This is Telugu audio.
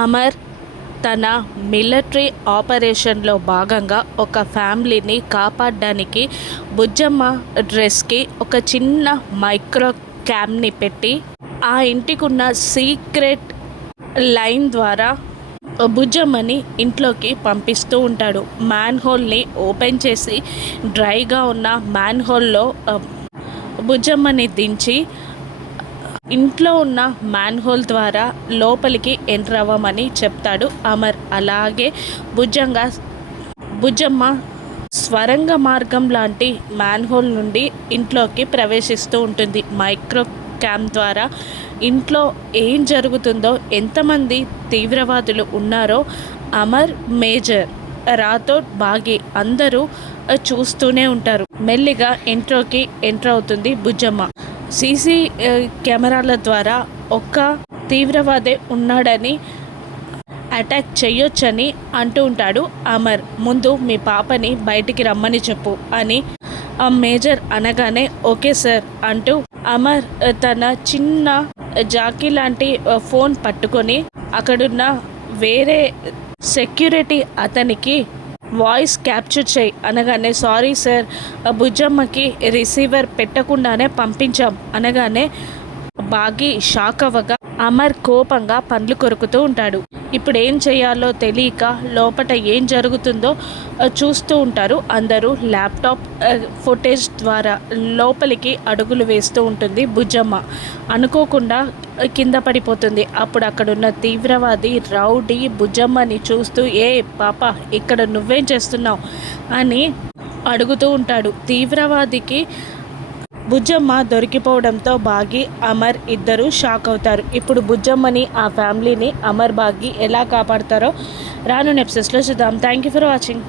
అమర్ తన మిలిటరీ ఆపరేషన్లో భాగంగా ఒక ఫ్యామిలీని కాపాడడానికి బుజ్జమ్మ డ్రెస్కి ఒక చిన్న మైక్రో క్యామ్ని పెట్టి ఆ ఇంటికున్న సీక్రెట్ లైన్ ద్వారా బుజ్జమ్మని ఇంట్లోకి పంపిస్తూ ఉంటాడు. మ్యాన్ హోల్ని ఓపెన్ చేసి డ్రైగా ఉన్న మ్యాన్ హోల్లో బుజ్జమ్మని దించి ఇంట్లో ఉన్న మ్యాన్ హోల్ ద్వారా లోపలికి ఎంటర్ అవ్వమని చెప్తాడు అమర్. అలాగే బుజ్జమ్మ స్వరంగ మార్గం లాంటి మ్యాన్ హోల్ నుండి ఇంట్లోకి ప్రవేశిస్తూ ఉంటుంది. మైక్రో క్యామ్ ద్వారా ఇంట్లో ఏం జరుగుతుందో, ఎంతమంది తీవ్రవాదులు ఉన్నారో అమర్, మేజర్, రాథోడ్, బాగి అందరూ చూస్తూనే ఉంటారు. మెల్లిగా ఇంట్లోకి ఎంటర్ అవుతుంది బుజ్జమ్మ. సీసీ కెమెరాల ద్వారా ఒక్క తీవ్రవాదే ఉన్నాడని అటాక్ చేయొచ్చని అంటూ ఉంటాడు అమర్. ముందు మీ పాపని బయటికి రమ్మని చెప్పు అని ఆ మేజర్ అనగానే ఓకే సార్ అంటూ అమర్ తన చిన్న జాకీ లాంటి ఫోన్ పట్టుకొని అక్కడున్న వేరే సెక్యూరిటీ అతనికి వాయిస్ క్యాప్చర్ చేయి అనగానే సారీ సార్, బుజ్జమ్మకి రిసీవర్ పెట్టకుండానే పంపించాం అనగానే బాగి షాక్ అవ్వగా అమర్ కోపంగా పండ్లు కొరుకుతూ ఉంటాడు. ఇప్పుడు ఏం చేయాలో తెలియక లోపట ఏం జరుగుతుందో చూస్తూ ఉంటారు అందరూ. ల్యాప్టాప్ ఫుటేజ్ ద్వారా లోపలికి అడుగులు వేస్తూ ఉంటుంది బుజ్జమ్మ. అనుకోకుండా కింద పడిపోతుంది. అప్పుడు అక్కడున్న తీవ్రవాది రౌడీ బుజ్జమ్మని చూస్తూ ఏ పాప ఇక్కడ నువ్వేం చేస్తున్నావు అని అడుగుతూ ఉంటాడు. తీవ్రవాదికి బుజ్జమ్మ దొరికిపోవడంతో బాగి, అమర్ ఇద్దరు షాక్ అవుతారు. ఇప్పుడు బుజ్జమ్మని, ఆ ఫ్యామిలీని అమర్, బాగి ఎలా కాపాడతారో రానున్న ఎపిసోడ్స్లో చూద్దాం. Thank you for watching.